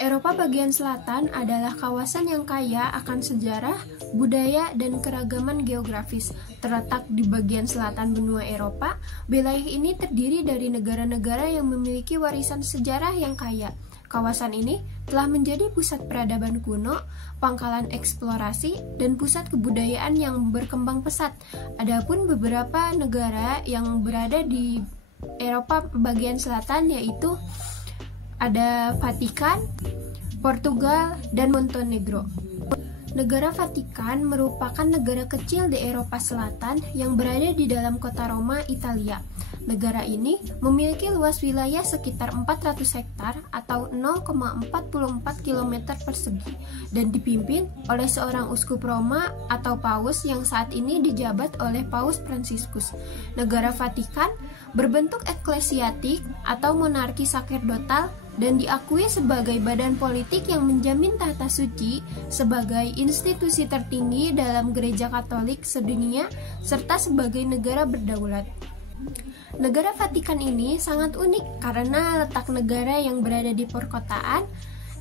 Eropa bagian selatan adalah kawasan yang kaya akan sejarah, budaya, dan keragaman geografis. Terletak di bagian selatan benua Eropa, wilayah ini terdiri dari negara-negara yang memiliki warisan sejarah yang kaya. Kawasan ini telah menjadi pusat peradaban kuno, pangkalan eksplorasi, dan pusat kebudayaan yang berkembang pesat. Adapun beberapa negara yang berada di Eropa bagian selatan yaitu ada Vatikan, Portugal, dan Montenegro. Negara Vatikan merupakan negara kecil di Eropa Selatan yang berada di dalam kota Roma, Italia. Negara ini memiliki luas wilayah sekitar 400 hektar atau 0,44 km persegi dan dipimpin oleh seorang uskup Roma atau paus yang saat ini dijabat oleh Paus Fransiskus. Negara Vatikan berbentuk eklesiastik atau monarki sakerdotal dan diakui sebagai badan politik yang menjamin tahta suci sebagai institusi tertinggi dalam gereja Katolik sedunia serta sebagai negara berdaulat. Negara Vatikan ini sangat unik karena letak negara yang berada di perkotaan,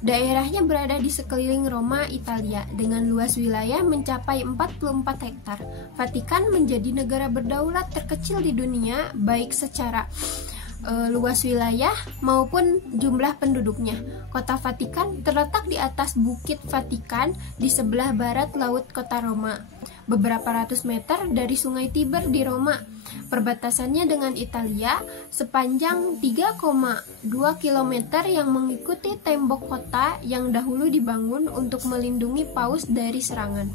daerahnya berada di sekeliling Roma, Italia, dengan luas wilayah mencapai 44 hektar. Vatikan menjadi negara berdaulat terkecil di dunia, baik secara luas wilayah maupun jumlah penduduknya. Kota Vatikan terletak di atas Bukit Vatikan di sebelah barat laut kota Roma, beberapa ratus meter dari Sungai Tiber di Roma. Perbatasannya dengan Italia sepanjang 3,2 km yang mengikuti tembok kota yang dahulu dibangun untuk melindungi paus dari serangan.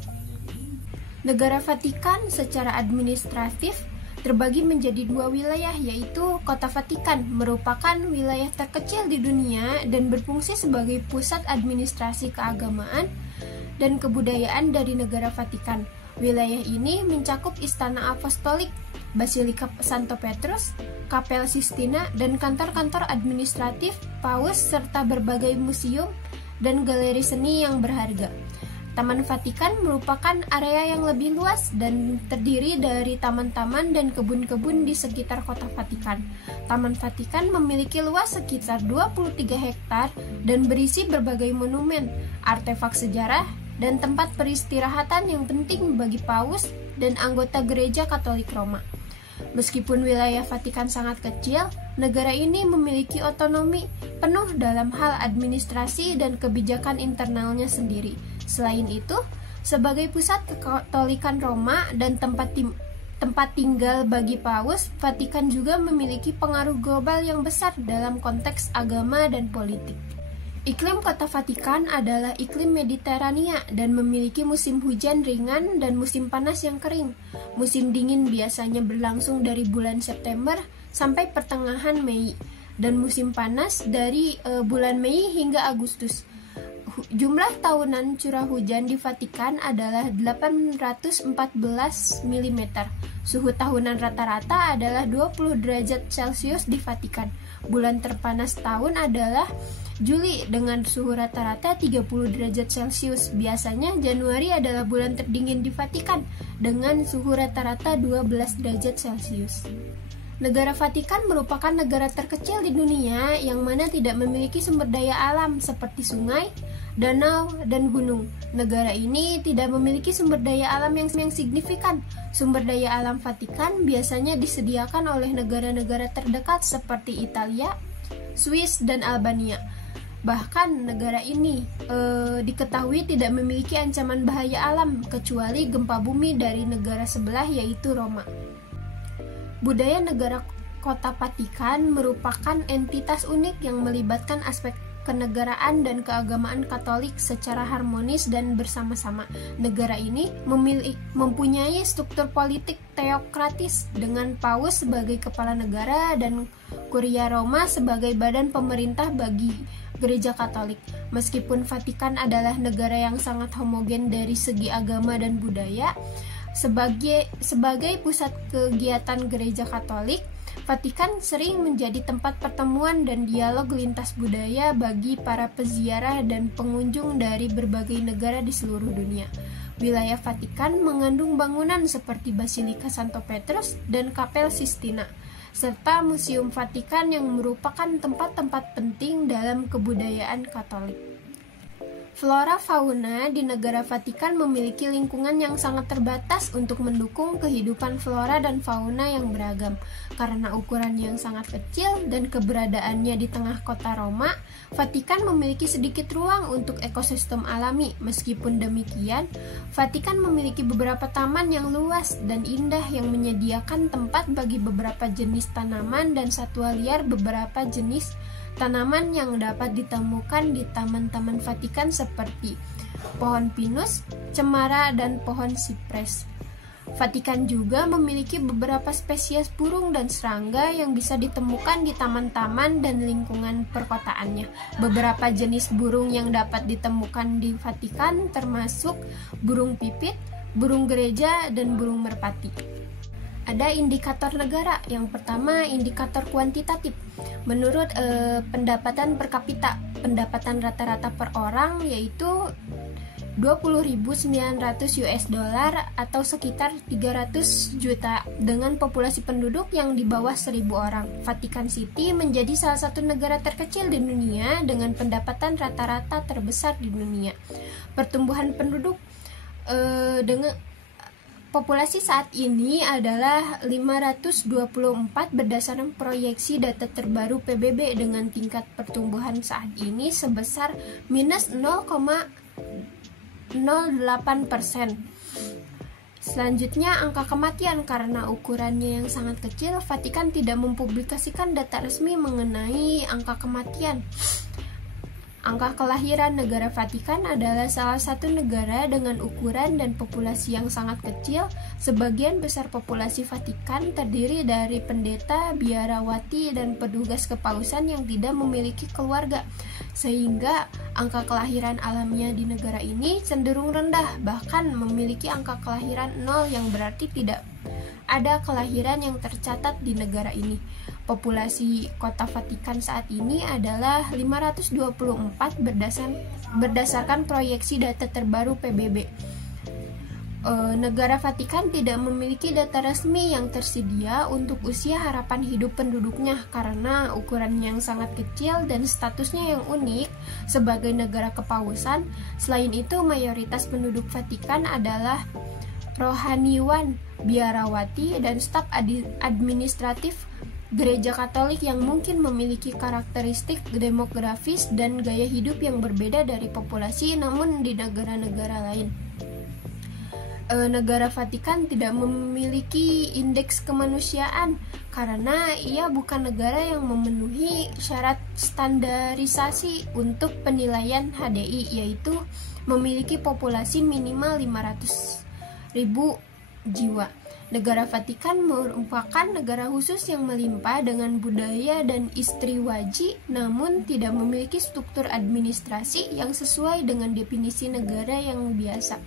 Negara Vatikan secara administratif terbagi menjadi dua wilayah, yaitu Kota Vatikan merupakan wilayah terkecil di dunia dan berfungsi sebagai pusat administrasi keagamaan dan kebudayaan dari negara Vatikan. Wilayah ini mencakup Istana Apostolik, Basilika Santo Petrus, Kapel Sistina, dan kantor-kantor administratif Paus serta berbagai museum dan galeri seni yang berharga. Taman Vatikan merupakan area yang lebih luas dan terdiri dari taman-taman dan kebun-kebun di sekitar kota Vatikan. Taman Vatikan memiliki luas sekitar 23 hektar dan berisi berbagai monumen, artefak sejarah, dan tempat peristirahatan yang penting bagi paus dan anggota gereja Katolik Roma. Meskipun wilayah Vatikan sangat kecil, negara ini memiliki otonomi penuh dalam hal administrasi dan kebijakan internalnya sendiri. Selain itu, sebagai pusat kekatolikan Roma dan tempat tinggal bagi paus, Vatikan juga memiliki pengaruh global yang besar dalam konteks agama dan politik. Iklim kota Vatikan adalah iklim Mediterania dan memiliki musim hujan ringan dan musim panas yang kering. Musim dingin biasanya berlangsung dari bulan September sampai pertengahan Mei, dan musim panas dari bulan Mei hingga Agustus. Jumlah tahunan curah hujan di Vatikan adalah 814 mm. Suhu tahunan rata-rata adalah 20 derajat Celcius di Vatikan. Bulan terpanas tahun adalah Juli dengan suhu rata-rata 30 derajat Celcius. Biasanya Januari adalah bulan terdingin di Vatikan dengan suhu rata-rata 12 derajat Celcius. Negara Vatikan merupakan negara terkecil di dunia yang mana tidak memiliki sumber daya alam seperti sungai, danau, dan gunung. Negara ini tidak memiliki sumber daya alam yang signifikan. Sumber daya alam Vatikan biasanya disediakan oleh negara-negara terdekat seperti Italia, Swiss, dan Albania. Bahkan negara ini diketahui tidak memiliki ancaman bahaya alam kecuali gempa bumi dari negara sebelah yaitu Roma. Budaya negara Kota Vatikan merupakan entitas unik yang melibatkan aspek kenegaraan dan keagamaan Katolik secara harmonis dan bersama-sama. Negara ini mempunyai struktur politik teokratis dengan paus sebagai kepala negara dan Kuria Roma sebagai badan pemerintah bagi gereja Katolik. Meskipun Vatikan adalah negara yang sangat homogen dari segi agama dan budaya, sebagai pusat kegiatan gereja Katolik, Vatikan sering menjadi tempat pertemuan dan dialog lintas budaya bagi para peziarah dan pengunjung dari berbagai negara di seluruh dunia. Wilayah Vatikan mengandung bangunan seperti Basilika Santo Petrus dan Kapel Sistina, serta Museum Vatikan yang merupakan tempat-tempat penting dalam kebudayaan Katolik. Flora fauna di negara Vatikan memiliki lingkungan yang sangat terbatas untuk mendukung kehidupan flora dan fauna yang beragam. Karena ukuran yang sangat kecil dan keberadaannya di tengah kota Roma, Vatikan memiliki sedikit ruang untuk ekosistem alami. Meskipun demikian, Vatikan memiliki beberapa taman yang luas dan indah yang menyediakan tempat bagi beberapa jenis tanaman dan satwa liar. Beberapa jenis tanaman yang dapat ditemukan di taman-taman Vatikan seperti pohon pinus, cemara, dan pohon sipres. Vatikan juga memiliki beberapa spesies burung dan serangga yang bisa ditemukan di taman-taman dan lingkungan perkotaannya. Beberapa jenis burung yang dapat ditemukan di Vatikan termasuk burung pipit, burung gereja, dan burung merpati. Ada indikator negara. Yang pertama, indikator kuantitatif. Menurut pendapatan per kapita, pendapatan rata-rata per orang yaitu 20.900 US dollar atau sekitar 300 juta dengan populasi penduduk yang di bawah 1.000 orang. Vatikan City menjadi salah satu negara terkecil di dunia dengan pendapatan rata-rata terbesar di dunia. Pertumbuhan penduduk dengan populasi saat ini adalah 524 berdasarkan proyeksi data terbaru PBB dengan tingkat pertumbuhan saat ini sebesar minus 0,08%. Selanjutnya, angka kematian. Karena ukurannya yang sangat kecil, Vatikan tidak mempublikasikan data resmi mengenai angka kematian. Angka kelahiran negara Vatikan adalah salah satu negara dengan ukuran dan populasi yang sangat kecil. Sebagian besar populasi Vatikan terdiri dari pendeta, biarawati, dan petugas kepausan yang tidak memiliki keluarga, sehingga angka kelahiran alamiah di negara ini cenderung rendah, bahkan memiliki angka kelahiran 0 yang berarti tidak ada kelahiran yang tercatat di negara ini. Populasi kota Vatikan saat ini adalah 524 berdasarkan proyeksi data terbaru PBB. Negara Vatikan tidak memiliki data resmi yang tersedia untuk usia harapan hidup penduduknya karena ukuran yang sangat kecil dan statusnya yang unik sebagai negara kepausan. Selain itu, mayoritas penduduk Vatikan adalah rohaniwan, biarawati, dan staf administratif Gereja Katolik yang mungkin memiliki karakteristik demografis dan gaya hidup yang berbeda dari populasi namun di negara-negara lain. Negara Vatikan tidak memiliki indeks kemanusiaan karena ia bukan negara yang memenuhi syarat standarisasi untuk penilaian HDI, yaitu memiliki populasi minimal 500.000 jiwa. Negara Vatikan merupakan negara khusus yang melimpah dengan budaya dan istriwaji, namun tidak memiliki struktur administrasi yang sesuai dengan definisi negara yang biasa.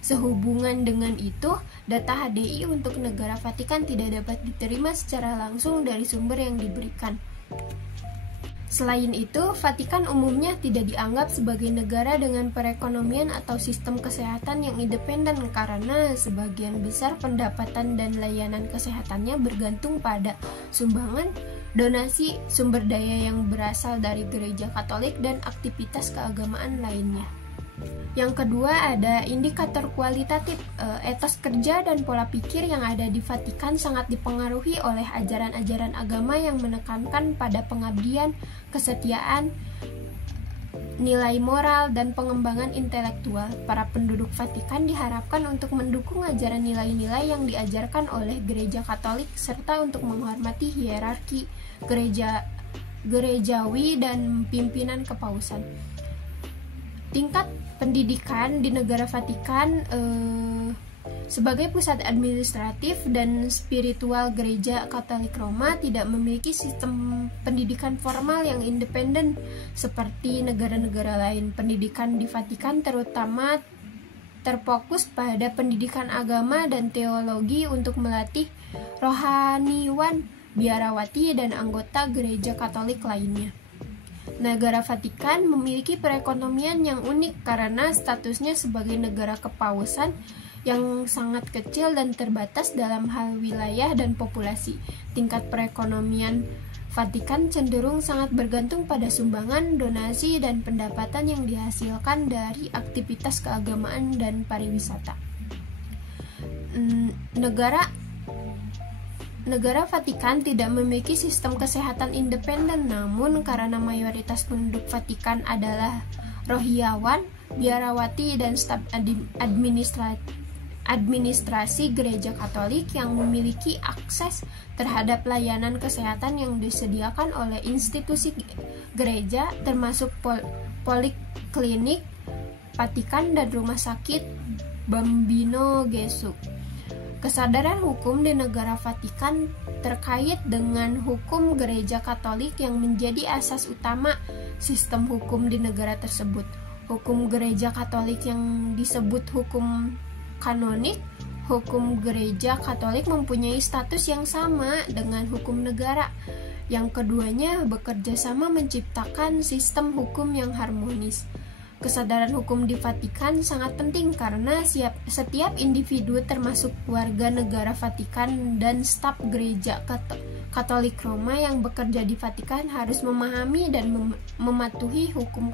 Sehubungan dengan itu, data HDI untuk negara Vatikan tidak dapat diterima secara langsung dari sumber yang diberikan. Selain itu, Vatikan umumnya tidak dianggap sebagai negara dengan perekonomian atau sistem kesehatan yang independen karena sebagian besar pendapatan dan layanan kesehatannya bergantung pada sumbangan, donasi, sumber daya yang berasal dari Gereja Katolik dan aktivitas keagamaan lainnya. Yang kedua, ada indikator kualitatif. Etos kerja dan pola pikir yang ada di Vatikan sangat dipengaruhi oleh ajaran-ajaran agama yang menekankan pada pengabdian, kesetiaan, nilai moral, dan pengembangan intelektual. Para penduduk Vatikan diharapkan untuk mendukung ajaran nilai-nilai yang diajarkan oleh Gereja Katolik serta untuk menghormati hierarki gerejawi dan pimpinan kepausan. Tingkat pendidikan di negara Vatikan sebagai pusat administratif dan spiritual Gereja Katolik Roma tidak memiliki sistem pendidikan formal yang independen seperti negara-negara lain. Pendidikan di Vatikan terutama terfokus pada pendidikan agama dan teologi untuk melatih rohaniwan, biarawati, dan anggota Gereja Katolik lainnya. Negara Vatikan memiliki perekonomian yang unik karena statusnya sebagai negara kepausan yang sangat kecil dan terbatas dalam hal wilayah dan populasi. Tingkat perekonomian Vatikan cenderung sangat bergantung pada sumbangan, donasi, dan pendapatan yang dihasilkan dari aktivitas keagamaan dan pariwisata. Negara Vatikan tidak memiliki sistem kesehatan independen, namun karena mayoritas penduduk Vatikan adalah rohiyawan, biarawati, dan staf administrasi gereja Katolik yang memiliki akses terhadap layanan kesehatan yang disediakan oleh institusi gereja, termasuk poliklinik Vatikan dan rumah sakit Bambino Gesù. Kesadaran hukum di negara Vatikan terkait dengan hukum gereja Katolik yang menjadi asas utama sistem hukum di negara tersebut. Hukum gereja Katolik yang disebut hukum kanonik, hukum gereja Katolik mempunyai status yang sama dengan hukum negara. Yang keduanya bekerja sama menciptakan sistem hukum yang harmonis. Kesadaran hukum di Vatikan sangat penting karena setiap individu termasuk warga negara Vatikan dan staf gereja Katolik Roma yang bekerja di Vatikan harus memahami dan mematuhi hukum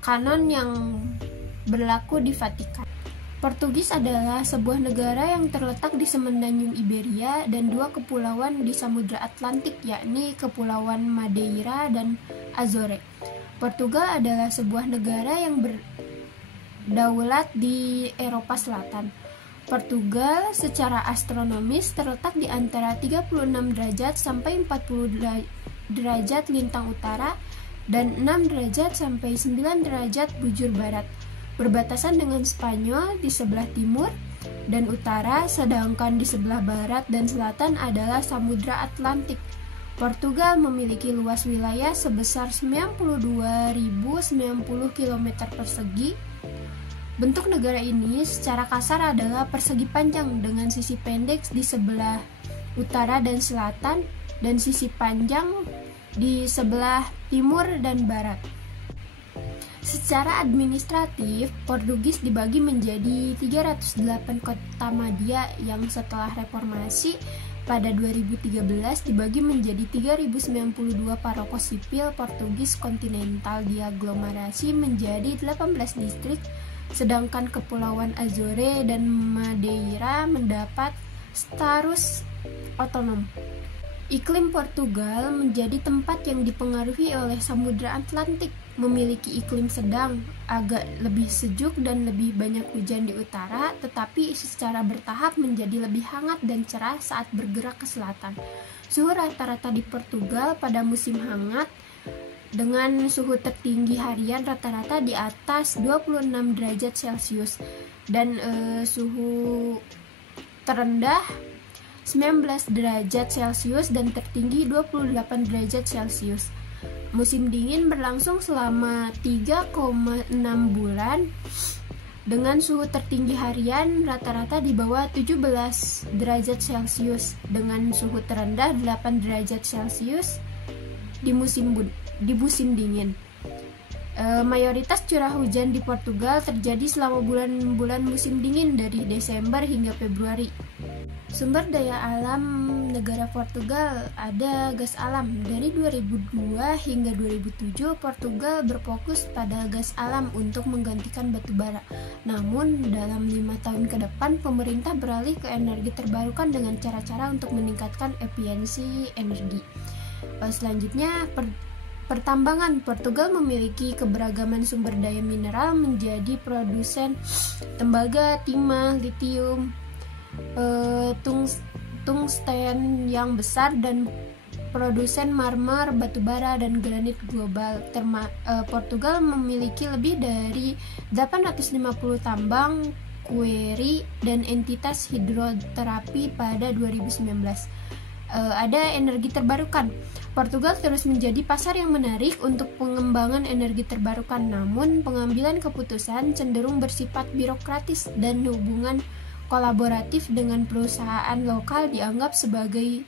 kanon yang berlaku di Vatikan. Portugis adalah sebuah negara yang terletak di semenanjung Iberia dan dua kepulauan di Samudra Atlantik, yakni Kepulauan Madeira dan Azores. Portugal adalah sebuah negara yang berdaulat di Eropa Selatan. Portugal secara astronomis terletak di antara 36 derajat sampai 40 derajat lintang utara dan 6 derajat sampai 9 derajat bujur barat. Berbatasan dengan Spanyol di sebelah timur dan utara, sedangkan di sebelah barat dan selatan adalah Samudra Atlantik. Portugal memiliki luas wilayah sebesar 92.090 km persegi. Bentuk negara ini secara kasar adalah persegi panjang dengan sisi pendek di sebelah utara dan selatan dan sisi panjang di sebelah timur dan barat. Secara administratif, Portugis dibagi menjadi 308 kota madya yang setelah reformasi pada 2013 dibagi menjadi 3092 paroko sipil. Portugis kontinental diaglomerasi menjadi 18 distrik, sedangkan Kepulauan Azores dan Madeira mendapat status otonom. Iklim Portugal menjadi tempat yang dipengaruhi oleh Samudra Atlantik, memiliki iklim sedang, agak lebih sejuk dan lebih banyak hujan di utara, tetapi secara bertahap menjadi lebih hangat dan cerah saat bergerak ke selatan. Suhu rata-rata di Portugal pada musim hangat dengan suhu tertinggi harian rata-rata di atas 26 derajat Celcius dan suhu terendah 19 derajat Celcius dan tertinggi 28 derajat Celcius. Musim dingin berlangsung selama 3,6 bulan dengan suhu tertinggi harian rata-rata di bawah 17 derajat Celcius dengan suhu terendah 8 derajat Celcius di musim dingin. Mayoritas curah hujan di Portugal terjadi selama bulan-bulan musim dingin dari Desember hingga Februari. Sumber daya alam negara Portugal ada gas alam. Dari 2002 hingga 2007, Portugal berfokus pada gas alam untuk menggantikan batu bara. Namun, dalam 5 tahun ke depan, pemerintah beralih ke energi terbarukan dengan cara-cara untuk meningkatkan efisiensi energi. Selanjutnya, pertambangan. Portugal memiliki keberagaman sumber daya mineral menjadi produsen tembaga, timah, litium, tungsten yang besar dan produsen marmer, batu bara, dan granit global. Portugal memiliki lebih dari 850 tambang, kueri, dan entitas hidroterapi pada 2019. Ada energi terbarukan. Portugal terus menjadi pasar yang menarik untuk pengembangan energi terbarukan, namun pengambilan keputusan cenderung bersifat birokratis dan hubungan kolaboratif dengan perusahaan lokal dianggap sebagai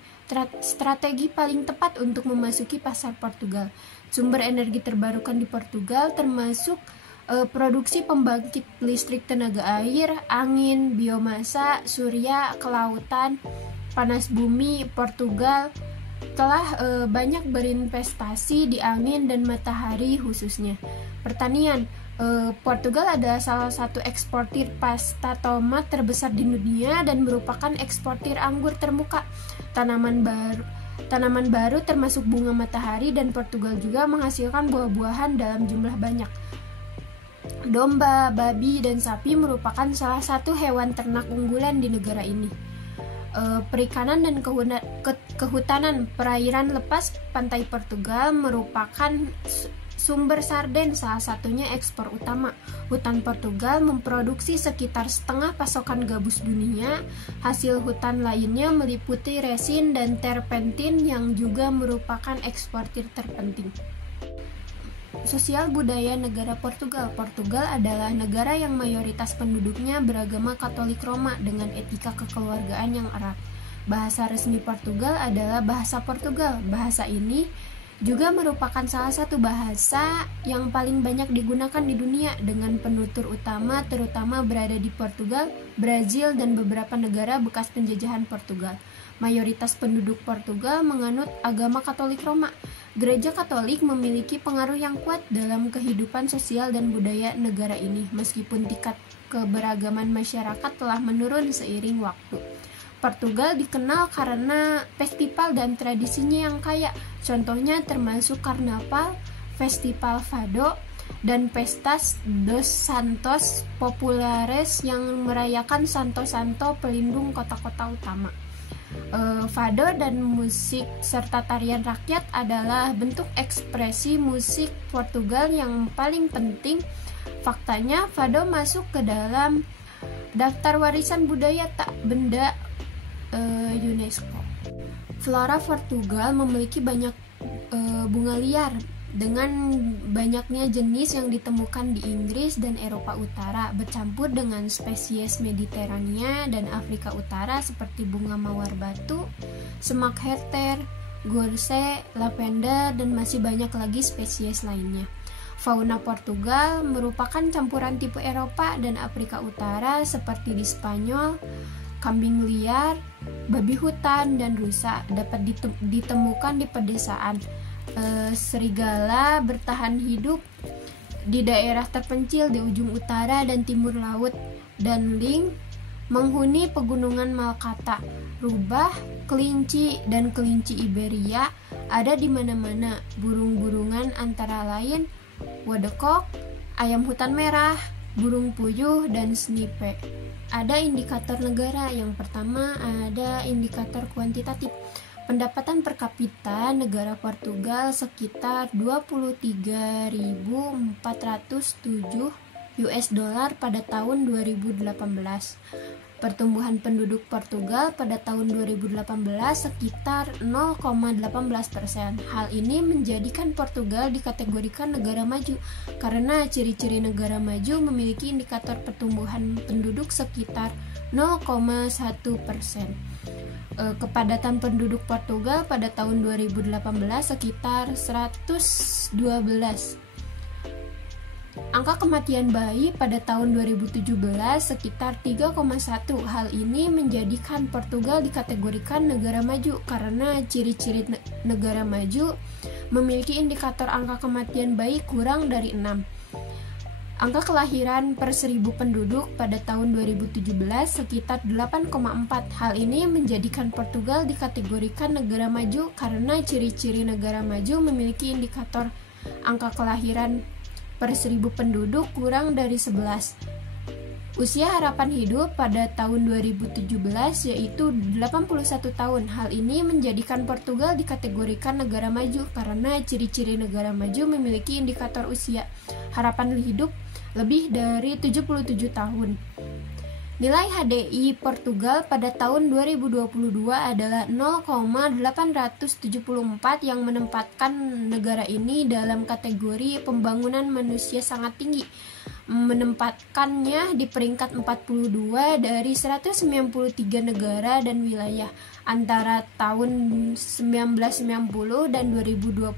strategi paling tepat untuk memasuki pasar Portugal. Sumber energi terbarukan di Portugal termasuk produksi pembangkit listrik tenaga air, angin, biomasa, surya, kelautan, panas bumi. Portugal telah banyak berinvestasi di angin dan matahari khususnya. Pertanian, Portugal adalah salah satu eksportir pasta tomat terbesar di dunia dan merupakan eksportir anggur termuka. Tanaman baru termasuk bunga matahari, dan Portugal juga menghasilkan buah-buahan dalam jumlah banyak. Domba, babi, dan sapi merupakan salah satu hewan ternak unggulan di negara ini. Perikanan dan kehutanan, perairan lepas pantai Portugal merupakan sumber sarden, salah satunya ekspor utama. Hutan Portugal memproduksi sekitar setengah pasokan gabus dunia. Hasil hutan lainnya meliputi resin dan terpentin yang juga merupakan eksportir terpenting. Sosial budaya negara Portugal. Portugal adalah negara yang mayoritas penduduknya beragama Katolik Roma dengan etika kekeluargaan yang erat. Bahasa resmi Portugal adalah bahasa Portugal. Bahasa ini juga merupakan salah satu bahasa yang paling banyak digunakan di dunia, dengan penutur utama terutama berada di Portugal, Brazil, dan beberapa negara bekas penjajahan Portugal. Mayoritas penduduk Portugal menganut agama Katolik Roma. Gereja Katolik memiliki pengaruh yang kuat dalam kehidupan sosial dan budaya negara ini, meskipun tingkat keberagaman masyarakat telah menurun seiring waktu. Portugal dikenal karena festival dan tradisinya yang kaya. Contohnya termasuk Karnaval, Festival Fado, dan Pestas dos Santos Populares yang merayakan santo-santo pelindung kota-kota utama. Fado dan musik serta tarian rakyat adalah bentuk ekspresi musik Portugal yang paling penting. Faktanya, Fado masuk ke dalam daftar warisan budaya tak benda UNESCO. Flora Portugal memiliki banyak bunga liar, dengan banyaknya jenis yang ditemukan di Inggris dan Eropa Utara, bercampur dengan spesies Mediterania dan Afrika Utara seperti bunga mawar batu, semak heather, gorse, lavender, dan masih banyak lagi spesies lainnya. Fauna Portugal merupakan campuran tipe Eropa dan Afrika Utara seperti di Spanyol. Kambing liar, babi hutan, dan rusa dapat ditemukan di pedesaan. Serigala bertahan hidup di daerah terpencil di ujung utara dan timur laut, dan ling menghuni pegunungan Malkata. Rubah, kelinci, dan kelinci Iberia ada di mana-mana. Burung-burungan antara lain wadekok, ayam hutan merah, burung puyuh, dan snipe. Ada indikator negara. Yang pertama ada indikator kuantitatif. Pendapatan per kapita negara Portugal sekitar 23.407 US dollar pada tahun 2018. Pertumbuhan penduduk Portugal pada tahun 2018 sekitar 0,18%. Hal ini menjadikan Portugal dikategorikan negara maju karena ciri-ciri negara maju memiliki indikator pertumbuhan penduduk sekitar 0,1%. Kepadatan penduduk Portugal pada tahun 2018 sekitar 112. Angka kematian bayi pada tahun 2017 sekitar 3,1. Hal ini menjadikan Portugal dikategorikan negara maju karena ciri-ciri negara maju memiliki indikator angka kematian bayi kurang dari 6. Angka kelahiran per 1000 penduduk pada tahun 2017 sekitar 8,4. Hal ini menjadikan Portugal dikategorikan negara maju karena ciri-ciri negara maju memiliki indikator angka kelahiran per 1000 penduduk kurang dari 11. Usia harapan hidup pada tahun 2017 yaitu 81 tahun. Hal ini menjadikan Portugal dikategorikan negara maju karena ciri-ciri negara maju memiliki indikator usia harapan hidup lebih dari 77 tahun. Nilai HDI Portugal pada tahun 2022 adalah 0,874 yang menempatkan negara ini dalam kategori pembangunan manusia sangat tinggi, menempatkannya di peringkat 42 dari 193 negara dan wilayah. Antara tahun 1990 dan 2022,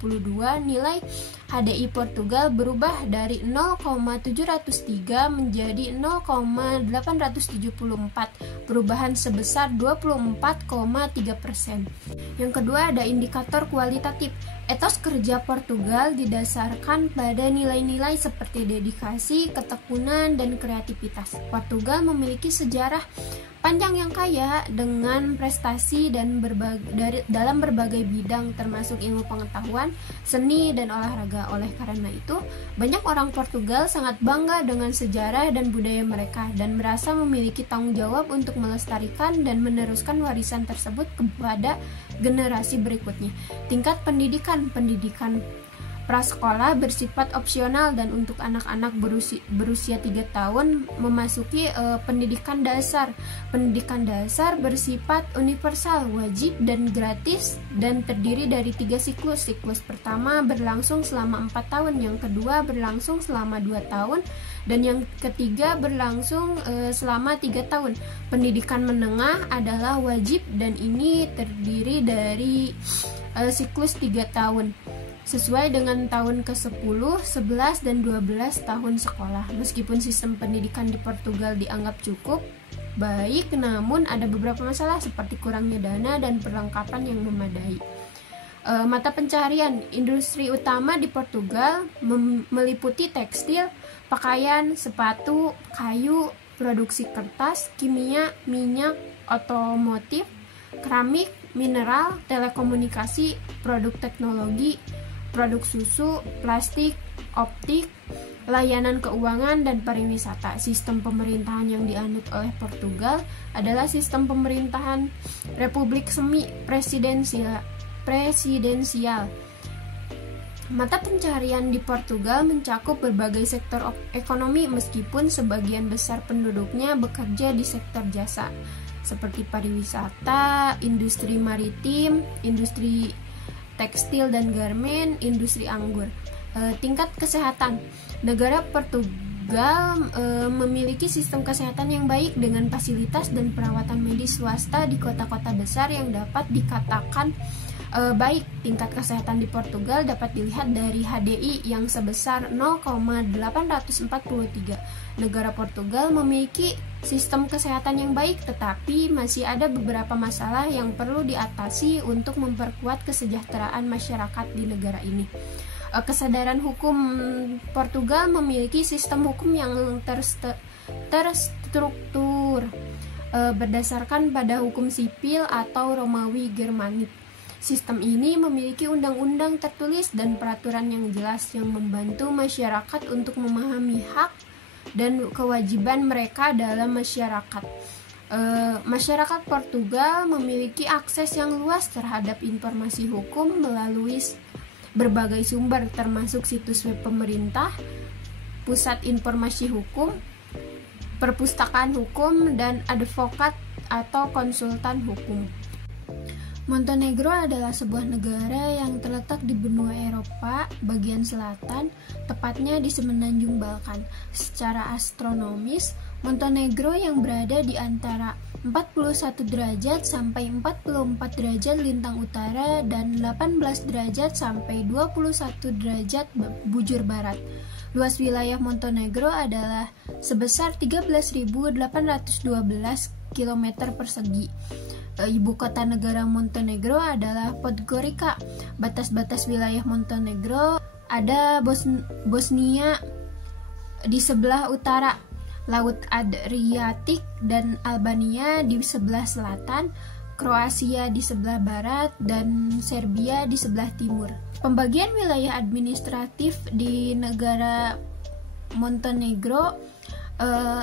nilai HDI Portugal berubah dari 0,703 menjadi 0,874, perubahan sebesar 24,3%. Yang kedua ada indikator kualitatif. Etos kerja Portugal didasarkan pada nilai-nilai seperti dedikasi, ketekunan, dan kreativitas. Portugal memiliki sejarah panjang yang kaya dengan prestasi dan dalam berbagai bidang termasuk ilmu pengetahuan, seni, dan olahraga. Oleh karena itu, banyak orang Portugal sangat bangga dengan sejarah dan budaya mereka dan merasa memiliki tanggung jawab untuk melestarikan dan meneruskan warisan tersebut kepada generasi berikutnya. Tingkat pendidikan prasekolah bersifat opsional dan untuk anak-anak berusia 3 tahun memasuki pendidikan dasar. Pendidikan dasar bersifat universal, wajib, dan gratis dan terdiri dari 3 siklus. Siklus pertama berlangsung selama 4 tahun, yang kedua berlangsung selama 2 tahun, dan yang ketiga berlangsung selama 3 tahun. Pendidikan menengah adalah wajib dan ini terdiri dari siklus 3 tahun. Sesuai dengan tahun ke-10, 11, dan 12 tahun sekolah. Meskipun sistem pendidikan di Portugal dianggap cukup baik, namun ada beberapa masalah seperti kurangnya dana dan perlengkapan yang memadai. Mata pencaharian industri utama di Portugal meliputi tekstil, pakaian, sepatu, kayu, produksi kertas, kimia, minyak, otomotif, keramik, mineral, telekomunikasi, produk teknologi, produk susu, plastik, optik, layanan keuangan, dan pariwisata. Sistem pemerintahan yang dianut oleh Portugal adalah sistem pemerintahan Republik Semi Presidensial. Mata pencaharian di Portugal mencakup berbagai sektor ekonomi meskipun sebagian besar penduduknya bekerja di sektor jasa seperti pariwisata, industri maritim, industri tekstil dan garmen, industri anggur. Tingkat kesehatan. Negara Portugal memiliki sistem kesehatan yang baik dengan fasilitas dan perawatan medis swasta di kota-kota besar yang dapat dikatakan baik. Tingkat kesehatan di Portugal dapat dilihat dari HDI yang sebesar 0,843. Negara Portugal memiliki sistem kesehatan yang baik, tetapi masih ada beberapa masalah yang perlu diatasi untuk memperkuat kesejahteraan masyarakat di negara ini. Kesadaran hukum. Portugal memiliki sistem hukum yang terstruktur berdasarkan pada hukum sipil atau Romawi Germanik. Sistem ini memiliki undang-undang tertulis dan peraturan yang jelas yang membantu masyarakat untuk memahami hak dan kewajiban mereka dalam masyarakat. Masyarakat Portugal memiliki akses yang luas terhadap informasi hukum melalui berbagai sumber termasuk situs web pemerintah, pusat informasi hukum, perpustakaan hukum, dan advokat atau konsultan hukum. Montenegro adalah sebuah negara yang terletak di benua Eropa bagian selatan, tepatnya di semenanjung Balkan. Secara astronomis, Montenegro yang berada di antara 41 derajat sampai 44 derajat lintang utara dan 18 derajat sampai 21 derajat bujur barat. Luas wilayah Montenegro adalah sebesar 13.812 km persegi. Ibu kota negara Montenegro adalah Podgorica. Batas-batas wilayah Montenegro ada Bosnia di sebelah utara, Laut Adriatik dan Albania di sebelah selatan, Kroasia di sebelah barat, dan Serbia di sebelah timur. Pembagian wilayah administratif di negara Montenegro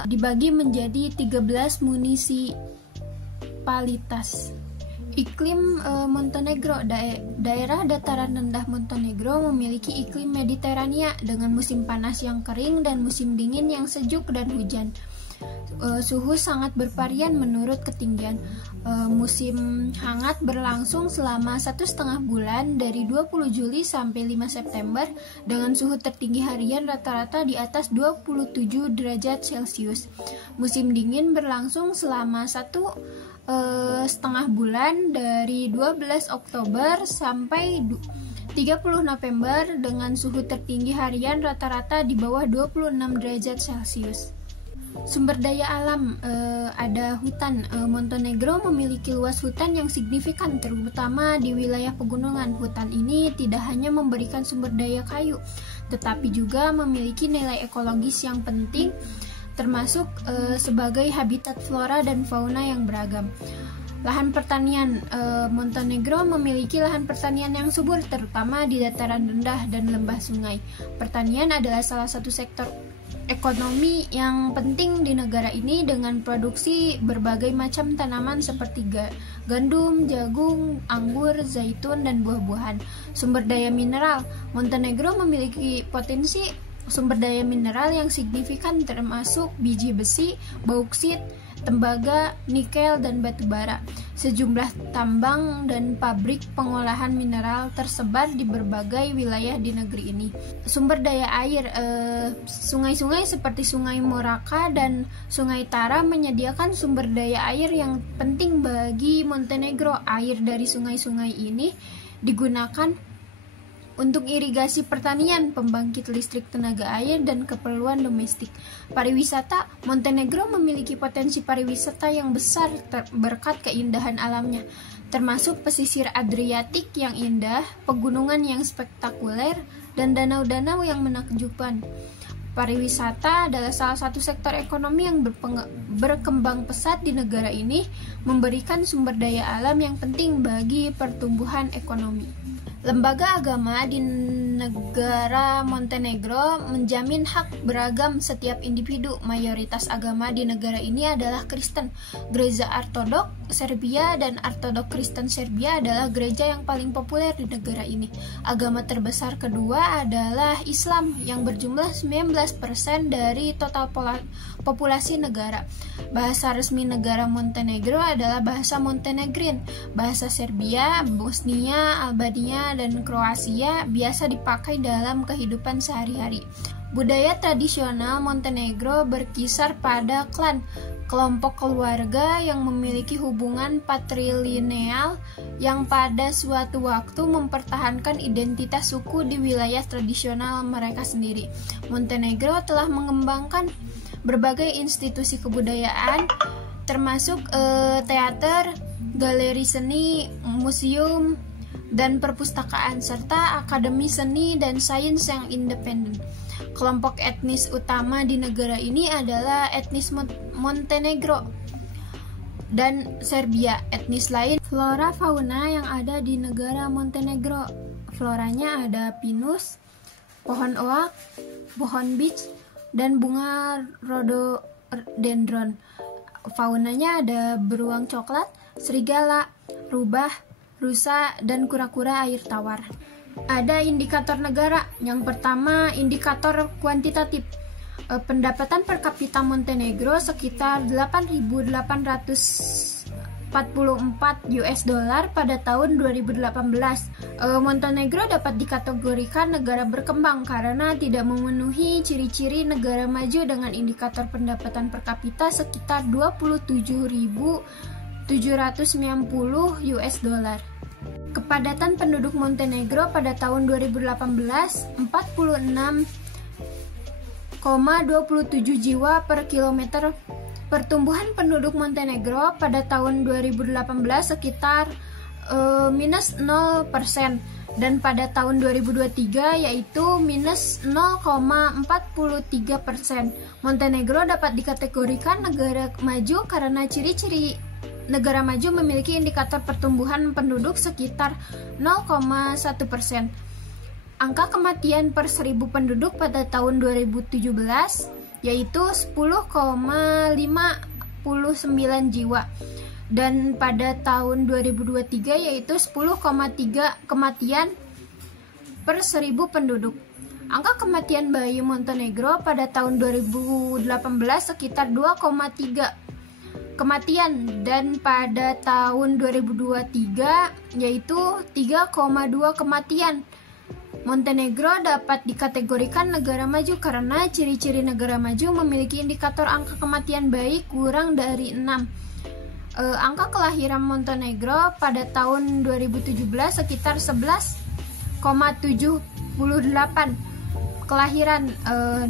dibagi menjadi 13 munisipalitas. Iklim Montenegro. Daerah dataran rendah Montenegro memiliki iklim Mediterania dengan musim panas yang kering dan musim dingin yang sejuk dan hujan. Suhu sangat bervarian menurut ketinggian. Musim hangat berlangsung selama 1,5 bulan dari 20 Juli sampai 5 September dengan suhu tertinggi harian rata-rata di atas 27 derajat Celcius. Musim dingin berlangsung selama 1,5 bulan dari 12 Oktober sampai 30 November dengan suhu tertinggi harian rata-rata di bawah 26 derajat Celcius. Sumber daya alam, ada hutan. Montenegro memiliki luas hutan yang signifikan, terutama di wilayah pegunungan. Hutan ini tidak hanya memberikan sumber daya kayu, tetapi juga memiliki nilai ekologis yang penting, termasuk sebagai habitat flora dan fauna yang beragam. Lahan pertanian, Montenegro memiliki lahan pertanian yang subur, terutama di dataran rendah dan lembah sungai. Pertanian adalah salah satu sektor ekonomi yang penting di negara ini dengan produksi berbagai macam tanaman seperti gandum, jagung, anggur, zaitun, dan buah-buahan. Sumber daya mineral, Montenegro memiliki potensi sumber daya mineral yang signifikan termasuk biji besi, bauksit, tembaga, nikel, dan batu bara. Sejumlah tambang dan pabrik pengolahan mineral tersebar di berbagai wilayah di negeri ini. Sumber daya air, sungai-sungai seperti Sungai Moraka dan Sungai Tara menyediakan sumber daya air yang penting bagi Montenegro. Air dari sungai-sungai ini digunakan untuk irigasi pertanian, pembangkit listrik tenaga air, dan keperluan domestik. Pariwisata, Montenegro memiliki potensi pariwisata yang besar berkat keindahan alamnya, termasuk pesisir Adriatik yang indah, pegunungan yang spektakuler, dan danau-danau yang menakjubkan. Pariwisata adalah salah satu sektor ekonomi yang berkembang pesat di negara ini, memberikan sumber daya alam yang penting bagi pertumbuhan ekonomi. Lembaga agama di negara Montenegro menjamin hak beragam setiap individu. Mayoritas agama di negara ini adalah Kristen. Gereja Ortodok Serbia dan Ortodok Kristen Serbia adalah gereja yang paling populer di negara ini. Agama terbesar kedua adalah Islam yang berjumlah 19% dari total populasi negara. Bahasa resmi negara Montenegro adalah bahasa Montenegrin. Bahasa Serbia, Bosnia, Albania, dan Kroasia biasa dipakai dalam kehidupan sehari-hari. Budaya tradisional Montenegro berkisar pada klan, kelompok keluarga yang memiliki hubungan patrilineal yang pada suatu waktu mempertahankan identitas suku di wilayah tradisional mereka sendiri. Montenegro telah mengembangkan berbagai institusi kebudayaan, termasuk teater, galeri seni, museum, dan perpustakaan, serta akademi seni dan sains yang independen. Kelompok etnis utama di negara ini adalah etnis Montenegro dan Serbia. Etnis lain, flora fauna yang ada di negara Montenegro. Floranya ada pinus, pohon oak, pohon beech, dan bunga rhododendron. Faunanya ada beruang coklat, serigala, rubah, rusa, dan kura-kura air tawar. Ada indikator negara. Yang pertama, indikator kuantitatif. Pendapatan per kapita Montenegro sekitar 8.844 US dollar pada tahun 2018. Montenegro dapat dikategorikan negara berkembang karena tidak memenuhi ciri-ciri negara maju dengan indikator pendapatan per kapita sekitar 27.790 US dollar. Kepadatan penduduk Montenegro pada tahun 2018 46,27 jiwa per kilometer. Pertumbuhan penduduk Montenegro pada tahun 2018 sekitar minus 0%, dan pada tahun 2023 yaitu minus 0,43%. Montenegro dapat dikategorikan negara maju karena ciri-ciri negara maju memiliki indikator pertumbuhan penduduk sekitar 0,1%. Angka kematian per 1000 penduduk pada tahun 2017 yaitu 10,59 jiwa, dan pada tahun 2023 yaitu 10,3 kematian per 1000 penduduk. Angka kematian bayi Montenegro pada tahun 2018 sekitar 2,3 kematian, dan pada tahun 2023 yaitu 3,2 kematian. Montenegro dapat dikategorikan negara maju karena ciri-ciri negara maju memiliki indikator angka kematian bayi kurang dari 6. Angka kelahiran Montenegro pada tahun 2017 sekitar 11,5 kelahiran,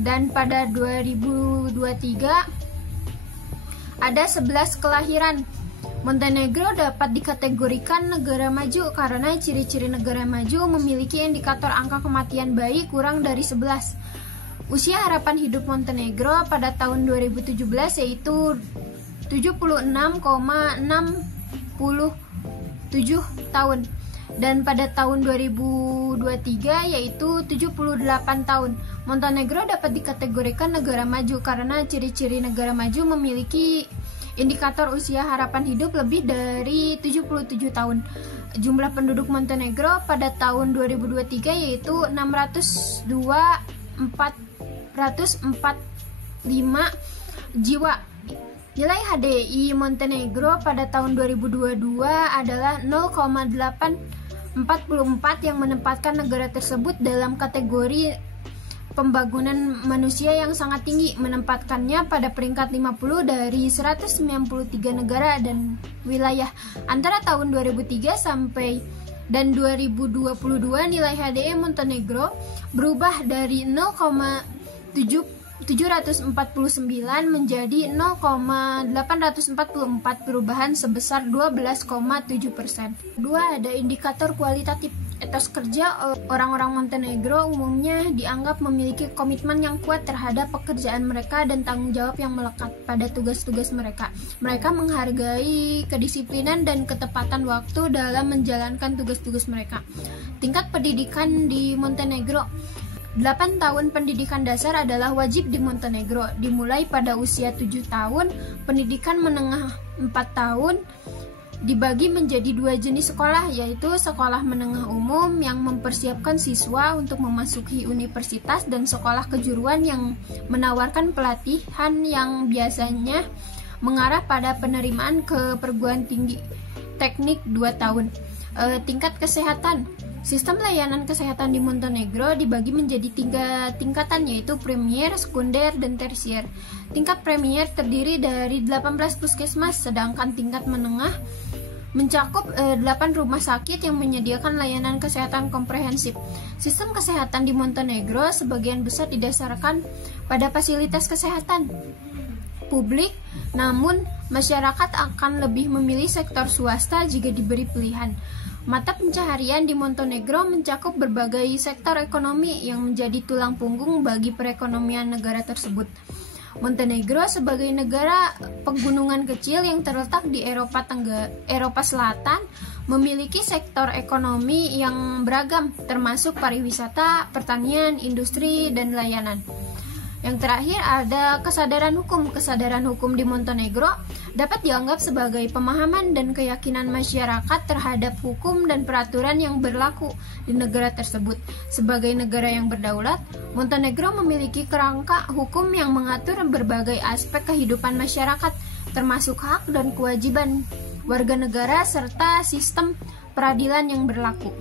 dan pada 2023 ada 11 kelahiran. Montenegro dapat dikategorikan negara maju karena ciri-ciri negara maju memiliki indikator angka kematian bayi kurang dari 11. Usia harapan hidup Montenegro pada tahun 2017 yaitu 76,67 tahun, dan pada tahun 2023 yaitu 78 tahun. Montenegro dapat dikategorikan negara maju karena ciri-ciri negara maju memiliki indikator usia harapan hidup lebih dari 77 tahun. Jumlah penduduk Montenegro pada tahun 2023 yaitu 602.445 jiwa. Nilai HDI Montenegro pada tahun 2022 adalah 0,844 yang menempatkan negara tersebut dalam kategori pembangunan manusia yang sangat tinggi, menempatkannya pada peringkat 50 dari 193 negara dan wilayah. Antara tahun 2003 sampai dan 2022 nilai HDI Montenegro berubah dari 0,749 menjadi 0,844, perubahan sebesar 12,7%. Dua, ada indikator kualitatif. Etos kerja orang-orang Montenegro umumnya dianggap memiliki komitmen yang kuat terhadap pekerjaan mereka dan tanggung jawab yang melekat pada tugas-tugas mereka. Mereka menghargai kedisiplinan dan ketepatan waktu dalam menjalankan tugas-tugas mereka. Tingkat pendidikan di Montenegro. 8 tahun pendidikan dasar adalah wajib di Montenegro, dimulai pada usia 7 tahun. Pendidikan menengah 4 tahun dibagi menjadi dua jenis sekolah, yaitu sekolah menengah umum yang mempersiapkan siswa untuk memasuki universitas dan sekolah kejuruan yang menawarkan pelatihan yang biasanya mengarah pada penerimaan ke perguruan tinggi teknik 2 tahun. Tingkat kesehatan. Sistem layanan kesehatan di Montenegro dibagi menjadi 3 tingkatan, yaitu premier, sekunder, dan tersier. Tingkat premier terdiri dari 18 puskesmas, sedangkan tingkat menengah mencakup 8 rumah sakit yang menyediakan layanan kesehatan komprehensif. Sistem kesehatan di Montenegro sebagian besar didasarkan pada fasilitas kesehatan publik, namun masyarakat akan lebih memilih sektor swasta jika diberi pilihan. Mata pencaharian di Montenegro mencakup berbagai sektor ekonomi yang menjadi tulang punggung bagi perekonomian negara tersebut. Montenegro sebagai negara pegunungan kecil yang terletak di Eropa Selatan memiliki sektor ekonomi yang beragam, termasuk pariwisata, pertanian, industri, dan layanan. Yang terakhir ada kesadaran hukum. Kesadaran hukum di Montenegro dapat dianggap sebagai pemahaman dan keyakinan masyarakat terhadap hukum dan peraturan yang berlaku di negara tersebut. Sebagai negara yang berdaulat, Montenegro memiliki kerangka hukum yang mengatur berbagai aspek kehidupan masyarakat, termasuk hak dan kewajiban warga negara serta sistem peradilan yang berlaku.